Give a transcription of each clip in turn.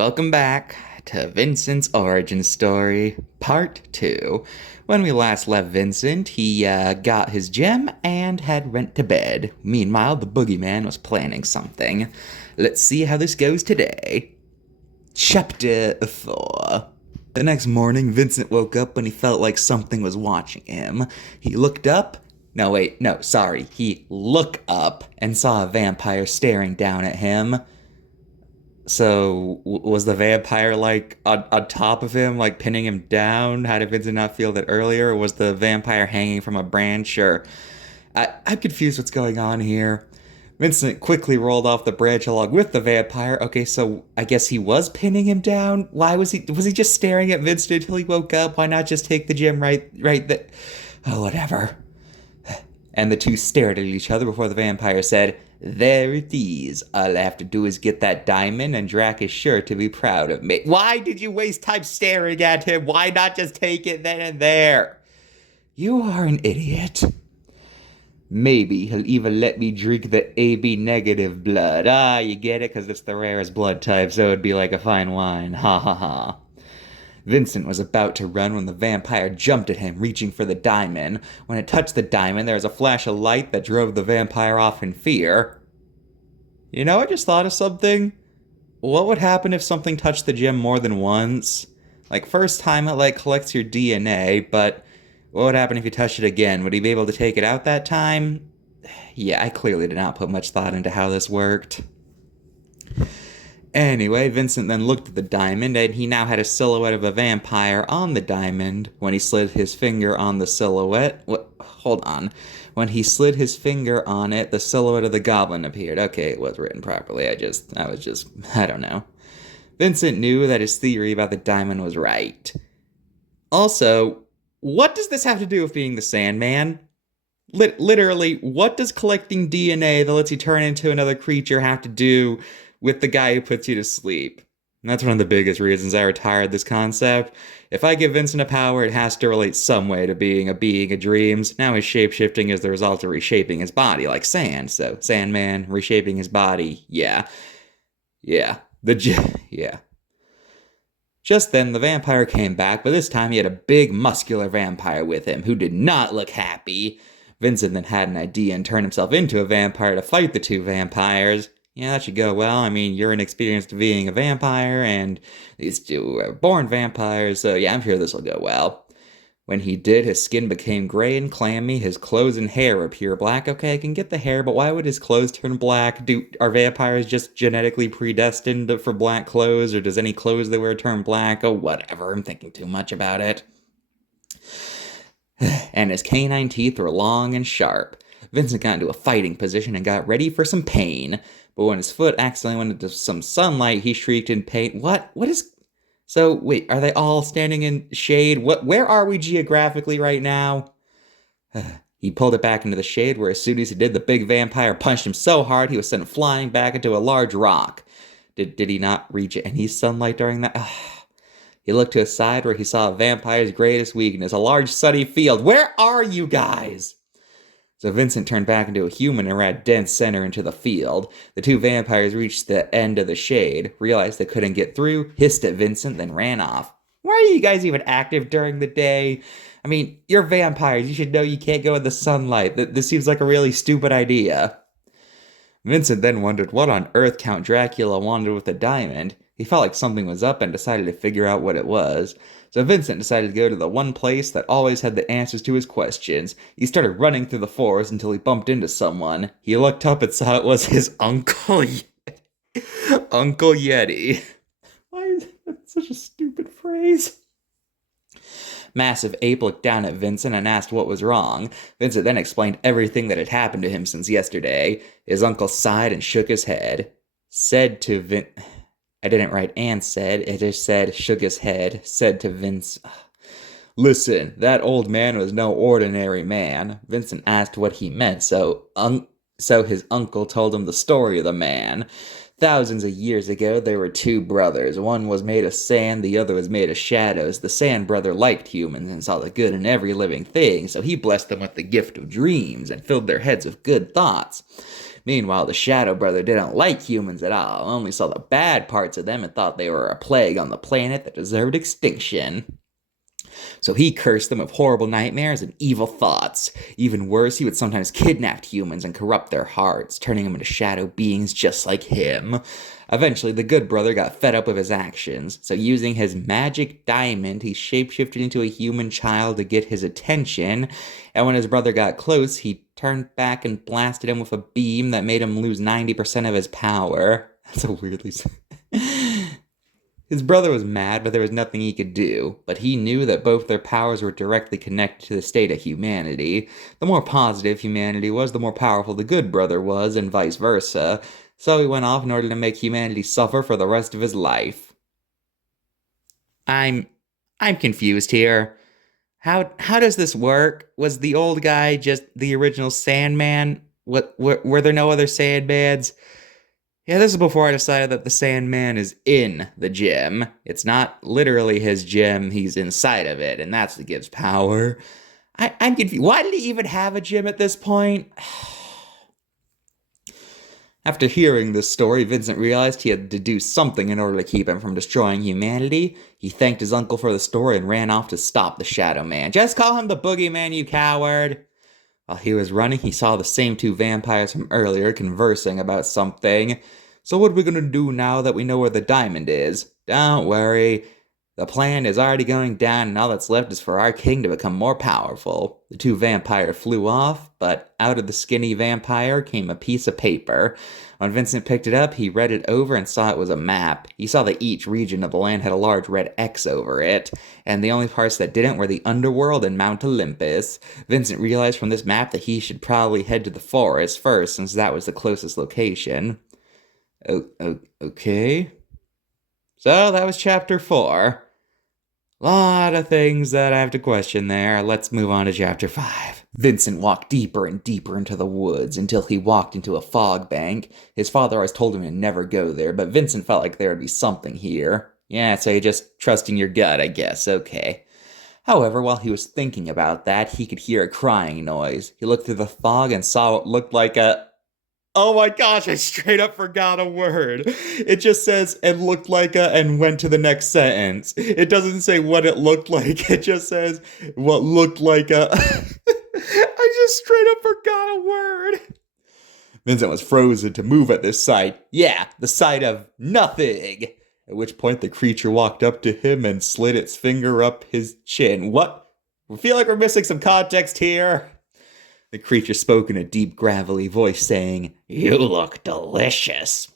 Welcome back to Vincent's origin story, part 2. When we last left Vincent, he got his gem and had went to bed. Meanwhile, the boogeyman was planning something. Let's see how this goes today. Chapter 4. The next morning, Vincent woke up when he felt like something was watching him. He looked up. He looked up and saw a vampire staring down at him. So, was the vampire, like, on top of him, like, pinning him down? How did Vincent not feel that earlier? Or was the vampire hanging from a branch? I'm confused what's going on here. Vincent quickly rolled off the branch along with the vampire. Okay, so I guess he was pinning him down? Why was he just staring at Vincent until he woke up? Why not just take the gem right there? Oh, whatever. And the two stared at each other before the vampire said, "There it is. All I have to do is get that diamond, and Drac is sure to be proud of me." Why did you waste time staring at him? Why not just take it then and there? You are an idiot. Maybe he'll even let me drink the AB negative blood. Ah, you get it? Because it's the rarest blood type, so it'd be like a fine wine. Ha ha ha. Vincent was about to run when the vampire jumped at him, reaching for the diamond. When it touched the diamond, there was a flash of light that drove the vampire off in fear. You know, I just thought of something. What would happen if something touched the gem more than once? Like, first time it, like, collects your DNA, but what would happen if you touched it again? Would he be able to take it out that time? Yeah, I clearly did not put much thought into how this worked. Anyway, Vincent then looked at the diamond, and he now had a silhouette of a vampire on the diamond. When he slid his finger on the silhouette... Hold on. When he slid his finger on it, the silhouette of the goblin appeared. Okay, it was written properly. I don't know. Vincent knew that his theory about the diamond was right. Also, what does this have to do with being the Sandman? Literally, what does collecting DNA that lets you turn into another creature have to do with the guy who puts you to sleep? And that's one of the biggest reasons I retired this concept. If I give Vincent a power, it has to relate some way to being a being of dreams. Now his shape-shifting is the result of reshaping his body, like sand. So, Sandman, reshaping his body, yeah. Yeah. Yeah. Just then, the vampire came back, but this time he had a big, muscular vampire with him, who did not look happy. Vincent then had an idea and turned himself into a vampire to fight the two vampires. Yeah, that should go well. I mean, you're inexperienced being a vampire, and these two are born vampires, so yeah, I'm sure this will go well. When he did, his skin became gray and clammy, his clothes and hair were pure black. Okay, I can get the hair, but why would his clothes turn black? Are vampires just genetically predestined for black clothes, or does any clothes they wear turn black? Oh, whatever, I'm thinking too much about it. And his canine teeth were long and sharp. Vincent got into a fighting position and got ready for some pain. But when his foot accidentally went into some sunlight, he shrieked in pain. What is... So, wait, are they all standing in shade? Where are we geographically right now? He pulled it back into the shade, where as soon as he did, the big vampire punched him so hard he was sent flying back into a large rock. Did he not reach any sunlight during that? He looked to his side, where he saw a vampire's greatest weakness, a large sunny field. Where are you guys? So Vincent turned back into a human and ran dead center into the field. The two vampires reached the end of the shade, realized they couldn't get through, hissed at Vincent, then ran off. Why are you guys even active during the day? I mean, you're vampires. You should know you can't go in the sunlight. This seems like a really stupid idea. Vincent then wondered what on earth Count Dracula wanted with the diamond. He felt like something was up and decided to figure out what it was. So Vincent decided to go to the one place that always had the answers to his questions. He started running through the forest until he bumped into someone. He looked up and saw it was his Uncle Uncle Yeti. Why is that such a stupid phrase? Massive Ape looked down at Vincent and asked what was wrong. Vincent then explained everything that had happened to him since yesterday. His uncle sighed and shook his head. I didn't write and said, it just said, shook his head, said to Vince, "Listen, that old man was no ordinary man." Vincent asked what he meant, so his uncle told him the story of the man. Thousands of years ago, there were two brothers. One was made of sand, the other was made of shadows. The sand brother liked humans and saw the good in every living thing, so he blessed them with the gift of dreams and filled their heads with good thoughts. Meanwhile, the Shadow Brother didn't like humans at all, only saw the bad parts of them and thought they were a plague on the planet that deserved extinction. So he cursed them with horrible nightmares and evil thoughts. Even worse, he would sometimes kidnap humans and corrupt their hearts, turning them into shadow beings just like him. Eventually, the good brother got fed up with his actions, so using his magic diamond, he shapeshifted into a human child to get his attention, and when his brother got close, he turned back and blasted him with a beam that made him lose 90% of his power. That's a weirdly... His brother was mad, but there was nothing he could do. But he knew that both their powers were directly connected to the state of humanity. The more positive humanity was, the more powerful the good brother was, and vice versa. So he went off in order to make humanity suffer for the rest of his life. I'm confused here. How does this work? Was the old guy just the original Sandman? Were there no other Sandmans? Yeah, this is before I decided that the Sandman is in the gem. It's not literally his gem, he's inside of it, and that's what gives power. I'm confused. Why did he even have a gem at this point? After hearing this story, Vincent realized he had to do something in order to keep him from destroying humanity. He thanked his uncle for the story and ran off to stop the Shadow Man. Just call him the Boogeyman, you coward! While he was running, he saw the same two vampires from earlier conversing about something. So what are we gonna do now that we know where the diamond is? Don't worry. The plan is already going down, and all that's left is for our king to become more powerful. The two vampires flew off, but out of the skinny vampire came a piece of paper. When Vincent picked it up, he read it over and saw it was a map. He saw that each region of the land had a large red X over it, and the only parts that didn't were the underworld and Mount Olympus. Vincent realized from this map that he should probably head to the forest first, since that was the closest location. Okay. So that was chapter 4. Lot of things that I have to question there. Let's move on to chapter 5. Vincent walked deeper and deeper into the woods until he walked into a fog bank. His father always told him to never go there, but Vincent felt like there would be something here. Yeah, so you're just trusting your gut, I guess. Okay. However, while he was thinking about that, he could hear a crying noise. He looked through the fog and saw what looked like a... Oh my gosh, I straight up forgot a word. It just says, and looked like a, and went to the next sentence. It doesn't say what it looked like. It just says, what looked like a... I just straight up forgot a word. Vincent was frozen to move at this sight. Yeah, the sight of nothing. At which point the creature walked up to him and slid its finger up his chin. What? We feel like we're missing some context here. The creature spoke in a deep, gravelly voice, saying, "You look delicious."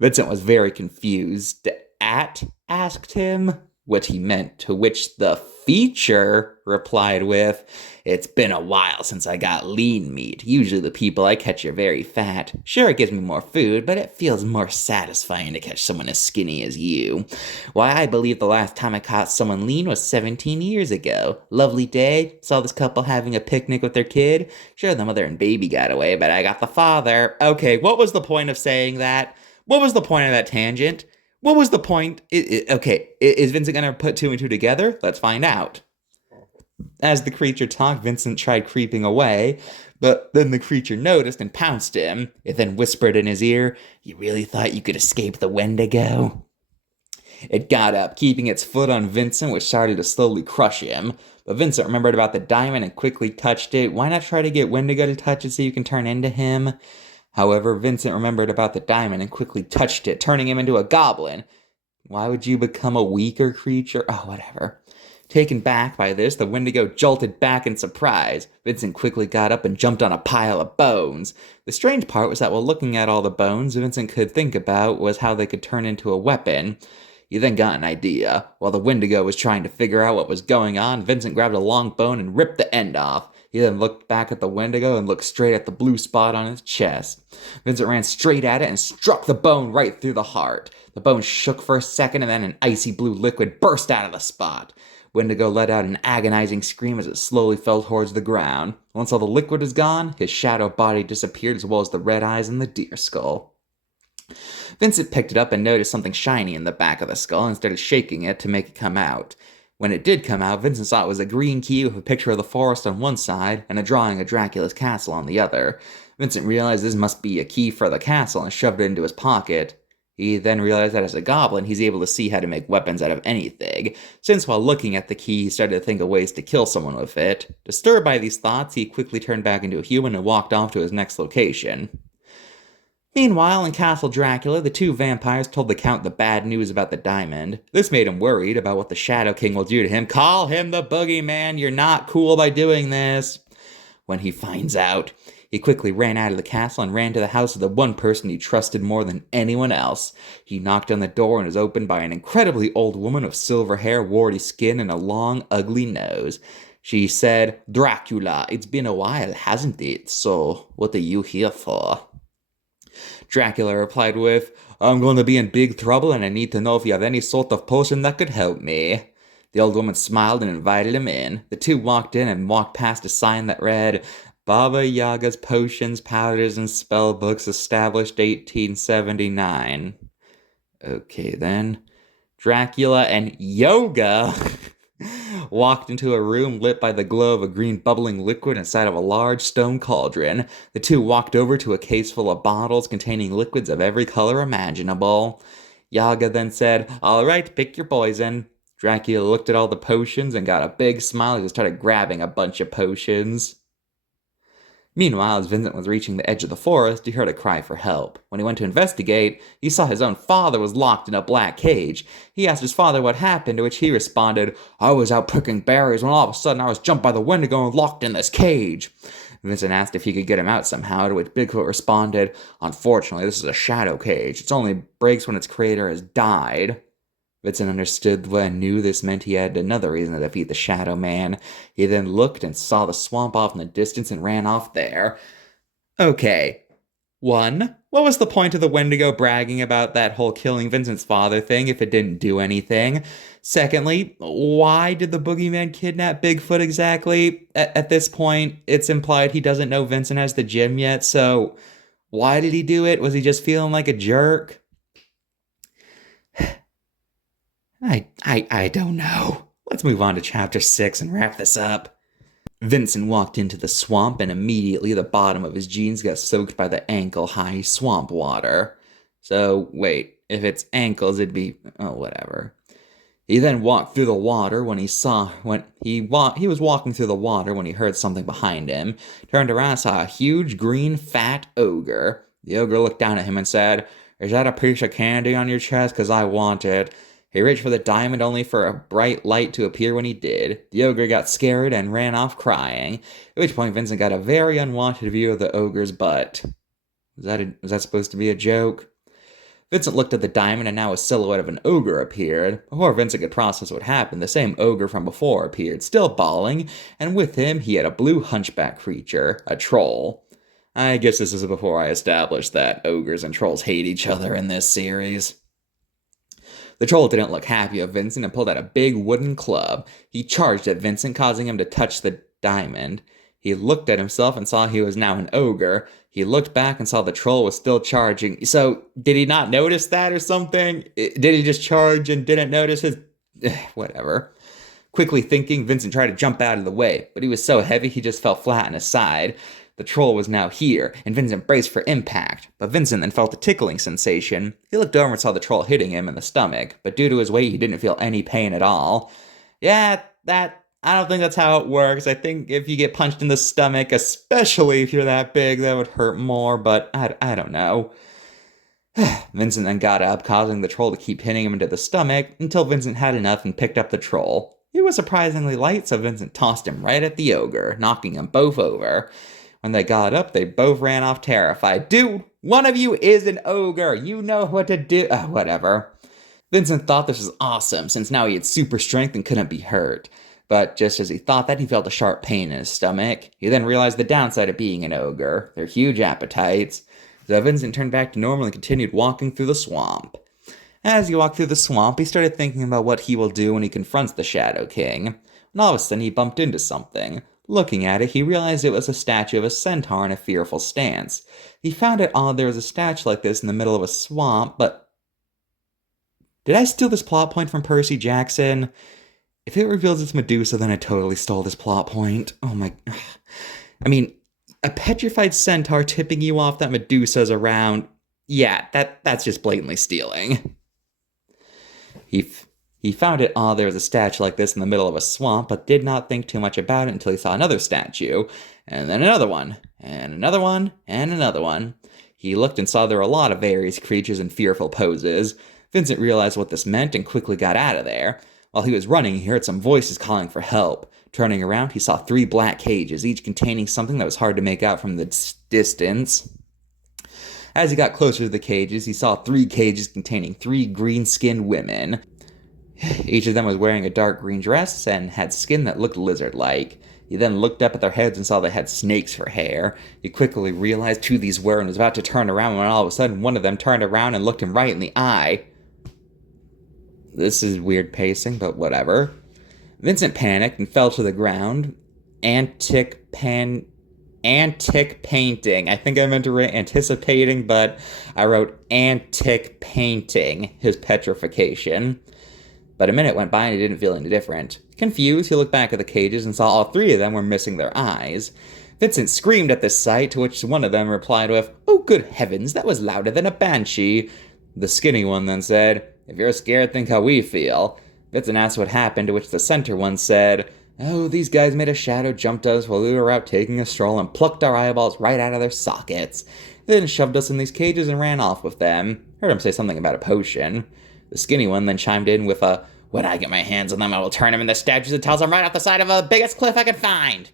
Vincent was very confused. Asked him what he meant, to which the feature replied with, "It's been a while since I got lean meat. Usually the people I catch are very fat. Sure, it gives me more food, but it feels more satisfying to catch someone as skinny as you. Why, I believe the last time I caught someone lean was 17 years ago. Lovely day. Saw this couple having a picnic with their kid. Sure, the mother and baby got away, but I got the father." Okay, what was the point of saying that? What was the point of that tangent? What was the point? Okay, is Vincent gonna put two and two together? Let's find out. As the creature talked, Vincent tried creeping away, but then the creature noticed and pounced him. It then whispered in his ear, "You really thought you could escape the Wendigo?" It got up, keeping its foot on Vincent, which started to slowly crush him. But Vincent remembered about the diamond and quickly touched it. Why not try to get Wendigo to touch it so you can turn into him? However, Vincent remembered about the diamond and quickly touched it, turning him into a goblin. Why would you become a weaker creature? Oh, whatever. Taken back by this, the Wendigo jolted back in surprise. Vincent quickly got up and jumped on a pile of bones. The strange part was that while looking at all the bones, Vincent could think about was how they could turn into a weapon. He then got an idea. While the Wendigo was trying to figure out what was going on, Vincent grabbed a long bone and ripped the end off. He then looked back at the Wendigo and looked straight at the blue spot on his chest. Vincent ran straight at it and struck the bone right through the heart. The bone shook for a second and then an icy blue liquid burst out of the spot. Wendigo let out an agonizing scream as it slowly fell towards the ground. Once all the liquid was gone, his shadow body disappeared as well as the red eyes and the deer skull. Vincent picked it up and noticed something shiny in the back of the skull and started shaking it to make it come out. When it did come out, Vincent saw it was a green key with a picture of the forest on one side and a drawing of Dracula's castle on the other. Vincent realized this must be a key for the castle and shoved it into his pocket. He then realized that as a goblin, he's able to see how to make weapons out of anything, since while looking at the key, he started to think of ways to kill someone with it. Disturbed by these thoughts, he quickly turned back into a human and walked off to his next location. Meanwhile, in Castle Dracula, the two vampires told the Count the bad news about the diamond. This made him worried about what the Shadow King will do to him. Call him the Boogeyman, you're not cool by doing this. When he finds out, he quickly ran out of the castle and ran to the house of the one person he trusted more than anyone else. He knocked on the door and was opened by an incredibly old woman with silver hair, warty skin, and a long, ugly nose. She said, "Dracula, it's been a while, hasn't it? So, what are you here for?" Dracula replied with, "I'm going to be in big trouble and I need to know if you have any sort of potion that could help me." The old woman smiled and invited him in. The two walked in and walked past a sign that read, "Baba Yaga's Potions, Powders, and Spellbooks, established 1879. Okay then. Dracula and Yoga walked into a room lit by the glow of a green bubbling liquid inside of a large stone cauldron. The two walked over to a case full of bottles containing liquids of every color imaginable. Yaga then said, "All right, pick your poison." Dracula looked at all the potions and got a big smile as he started grabbing a bunch of potions. Meanwhile, as Vincent was reaching the edge of the forest, he heard a cry for help. When he went to investigate, he saw his own father was locked in a black cage. He asked his father what happened, to which he responded, "I was out picking berries when all of a sudden I was jumped by the Wendigo and locked in this cage." Vincent asked if he could get him out somehow, to which Bigfoot responded, "Unfortunately, this is a shadow cage. It only breaks when its creator has died." Vincent understood and knew this meant he had another reason to defeat the Shadow Man. He then looked and saw the swamp off in the distance and ran off there. Okay. 1. What was the point of the Wendigo bragging about that whole killing Vincent's father thing if it didn't do anything? Secondly, why did the boogeyman kidnap Bigfoot exactly? At this point, it's implied he doesn't know Vincent has the gym yet, so why did he do it? Was he just feeling like a jerk? I don't know. Let's move on to chapter 6 and wrap this up. Vincent walked into the swamp and immediately the bottom of his jeans got soaked by the ankle-high swamp water. So, wait, if it's ankles, it'd be... oh, whatever. He then walked through the water when he was walking through the water when he heard something behind him. Turned around and saw a huge, green, fat ogre. The ogre looked down at him and said, "Is that a piece of candy on your chest? 'Cause I want it." He reached for the diamond only for a bright light to appear when he did. The ogre got scared and ran off crying, at which point Vincent got a very unwanted view of the ogre's butt. Was that supposed to be a joke? Vincent looked at the diamond and now a silhouette of an ogre appeared. Before Vincent could process what happened, the same ogre from before appeared, still bawling, and with him he had a blue hunchback creature, a troll. I guess this is before I established that ogres and trolls hate each other in this series. The troll didn't look happy of Vincent and pulled out a big wooden club. He charged at Vincent, causing him to touch the diamond. He looked at himself and saw he was now an ogre. He looked back and saw the troll was still charging. So, did he not notice that or something? Did he just charge and didn't notice his... whatever. Quickly thinking, Vincent tried to jump out of the way, but he was so heavy he just fell flat on his side. The troll was now here, and Vincent braced for impact, but Vincent then felt a tickling sensation. He looked over and saw the troll hitting him in the stomach, but due to his weight, he didn't feel any pain at all. I don't think that's how it works. I think if you get punched in the stomach, especially if you're that big, that would hurt more, but I don't know. Vincent then got up, causing the troll to keep hitting him into the stomach, until Vincent had enough and picked up the troll. He was surprisingly light, so Vincent tossed him right at the ogre, knocking them both over. When they got up, they both ran off terrified. "Dude, one of you is an ogre. You know what to do." Whatever. Vincent thought this was awesome, since now he had super strength and couldn't be hurt. But just as he thought that, he felt a sharp pain in his stomach. He then realized the downside of being an ogre. Their huge appetites. So Vincent turned back to normal and continued walking through the swamp. As he walked through the swamp, he started thinking about what he will do when he confronts the Shadow King. And all of a sudden, he bumped into something. Looking at it, he realized it was a statue of a centaur in a fearful stance. He found it odd there was a statue like this in the middle of a swamp, but... did I steal this plot point from Percy Jackson? If it reveals it's Medusa, then I totally stole this plot point. Oh my... I mean, a petrified centaur tipping you off that Medusa's around. Yeah, that's just blatantly stealing. He he found it odd there was a statue like this in the middle of a swamp, but did not think too much about it until he saw another statue, and then another one, and another one, and another one. He looked and saw there were a lot of various creatures in fearful poses. Vincent realized what this meant and quickly got out of there. While he was running, he heard some voices calling for help. Turning around, he saw 3 black cages, each containing something that was hard to make out from the distance. As he got closer to the cages, he saw 3 cages containing 3 green-skinned women. Each of them was wearing a dark green dress and had skin that looked lizard-like. He then looked up at their heads and saw they had snakes for hair. He quickly realized who these were and was about to turn around when all of a sudden one of them turned around and looked him right in the eye. This is weird pacing, but whatever. Vincent panicked and fell to the ground. Antic painting. I think I meant to write anticipating, but I wrote antic painting his petrification. But a minute went by and he didn't feel any different. Confused, he looked back at the cages and saw all 3 of them were missing their eyes. Vincent screamed at this sight, to which one of them replied with, "Oh, good heavens, that was louder than a banshee." The skinny one then said, "If you're scared, think how we feel." Vincent asked what happened, to which the center one said, "Oh, these guys made a shadow jump to us while we were out taking a stroll and plucked our eyeballs right out of their sockets. They then shoved us in these cages and ran off with them." Heard him say something about a potion. The skinny one then chimed in with a, "When I get my hands on them, I will turn them into statues and toss them right off the side of the biggest cliff I can find."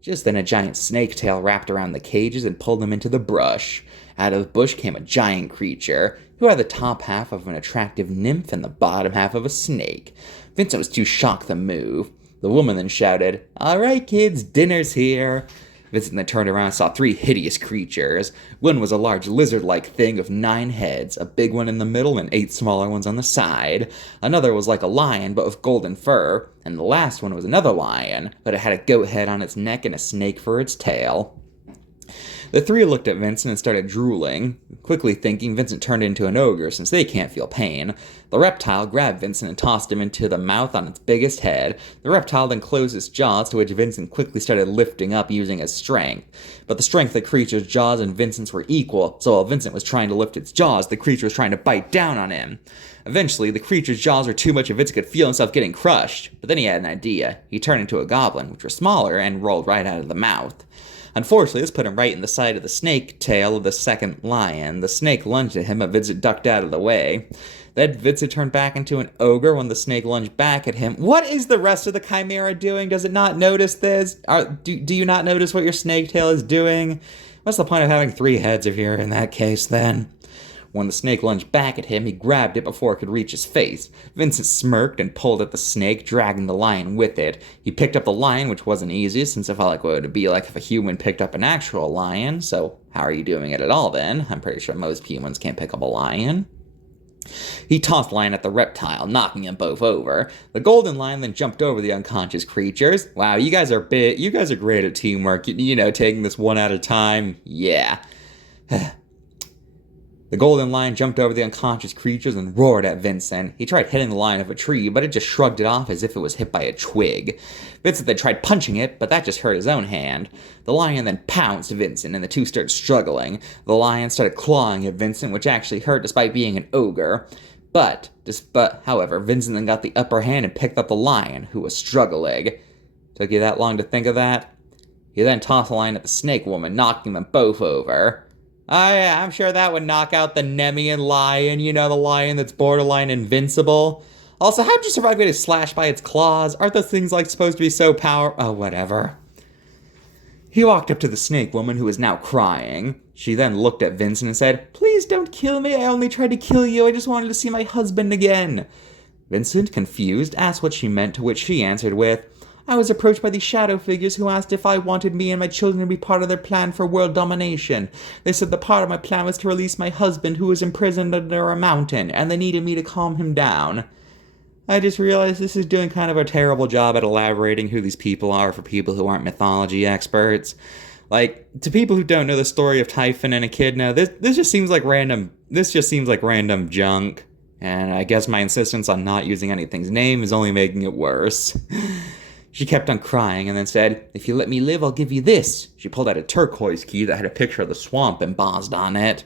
Just then a giant snake tail wrapped around the cages and pulled them into the brush. Out of the bush came a giant creature, who had the top half of an attractive nymph and the bottom half of a snake. Vincent was too shocked to move. The woman then shouted, "All right, kids, dinner's here." Vincent then turned around and saw 3 hideous creatures. One was a large lizard-like thing with 9 heads, a big one in the middle and 8 smaller ones on the side. Another was like a lion, but with golden fur. And the last one was another lion, but it had a goat head on its neck and a snake for its tail. The 3 looked at Vincent and started drooling. Quickly thinking, Vincent turned into an ogre, since they can't feel pain. The reptile grabbed Vincent and tossed him into the mouth on its biggest head. The reptile then closed its jaws, to which Vincent quickly started lifting up using his strength. But the strength of the creature's jaws and Vincent's were equal, so while Vincent was trying to lift its jaws, the creature was trying to bite down on him. Eventually, the creature's jaws were too much and Vincent could feel himself getting crushed. But then he had an idea. He turned into a goblin, which was smaller and rolled right out of the mouth. Unfortunately, this put him right in the side of the snake tail of the second lion. The snake lunged at him, but Vincent ducked out of the way. Then Vincent turned back into an ogre when the snake lunged back at him. What is the rest of the chimera doing? Does it not notice this? Do you not notice what your snake tail is doing? What's the point of having 3 heads if you're in that case, then? When the snake lunged back at him, he grabbed it before it could reach his face. Vincent smirked and pulled at the snake, dragging the lion with it. He picked up the lion, which wasn't easy, since it felt like what it would be like if a human picked up an actual lion. So how are you doing it at all, then? I'm pretty sure most humans can't pick up a lion. He tossed the lion at the reptile, knocking them both over. The golden lion then jumped over the unconscious creatures. Wow, you guys are great at teamwork. Taking this one at a time. Yeah. The golden lion jumped over the unconscious creatures and roared at Vincent. He tried hitting the lion with a tree, but it just shrugged it off as if it was hit by a twig. Vincent then tried punching it, but that just hurt his own hand. The lion then pounced Vincent, and the 2 started struggling. The lion started clawing at Vincent, which actually hurt despite being an ogre. However, Vincent then got the upper hand and picked up the lion, who was struggling. Took you that long to think of that? He then tossed the lion at the snake woman, knocking them both over. Oh yeah, I'm sure that would knock out the Nemean lion, the lion that's borderline invincible. Also, how'd you survive getting slashed by its claws? Aren't those things, supposed to be so powerful? Oh, whatever. He walked up to the snake woman, who was now crying. She then looked at Vincent and said, "Please don't kill me, I only tried to kill you, I just wanted to see my husband again." Vincent, confused, asked what she meant, to which she answered with, "I was approached by these shadow figures who asked if I wanted me and my children to be part of their plan for world domination. They said that part of my plan was to release my husband who was imprisoned under a mountain, and they needed me to calm him down." I just realized this is doing kind of a terrible job at elaborating who these people are for people who aren't mythology experts. To people who don't know the story of Typhon and Echidna, this just seems like random junk. And I guess my insistence on not using anything's name is only making it worse. She kept on crying and then said, "If you let me live, I'll give you this." She pulled out a turquoise key that had a picture of the swamp embossed on it.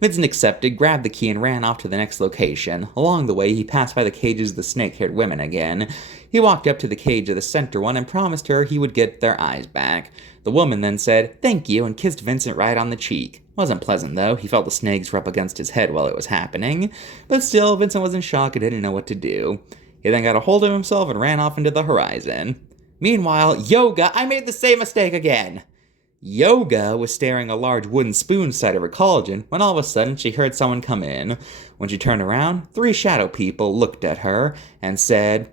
Vincent accepted, grabbed the key, and ran off to the next location. Along the way, he passed by the cages of the snake-haired women again. He walked up to the cage of the center one and promised her he would get their eyes back. The woman then said, "Thank you," and kissed Vincent right on the cheek. Wasn't pleasant, though. He felt the snakes rub against his head while it was happening. But still, Vincent was in shock and didn't know what to do. He then got a hold of himself and ran off into the horizon. Meanwhile, Yoga, I made the same mistake again! Yoga was staring a large wooden spoon inside of her cauldron when all of a sudden she heard someone come in. When she turned around, 3 shadow people looked at her and said,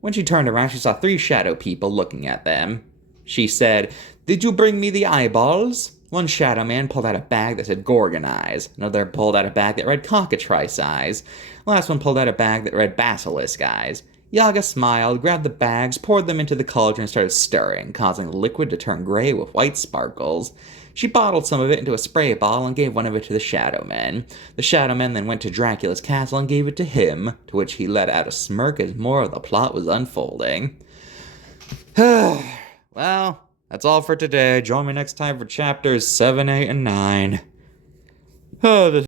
When she turned around, she saw 3 shadow people looking at them. She said, "Did you bring me the eyeballs?" One shadow man pulled out a bag that said Gorgon eyes. Another pulled out a bag that read Cockatrice eyes. The last one pulled out a bag that read Basilisk eyes. Yaga smiled, grabbed the bags, poured them into the cauldron, and started stirring, causing the liquid to turn gray with white sparkles. She bottled some of it into a spray bottle and gave one of it to the Shadow Men. The Shadow Men then went to Dracula's castle and gave it to him, to which he let out a smirk as more of the plot was unfolding. Well, that's all for today. Join me next time for chapters 7, 8, and 9.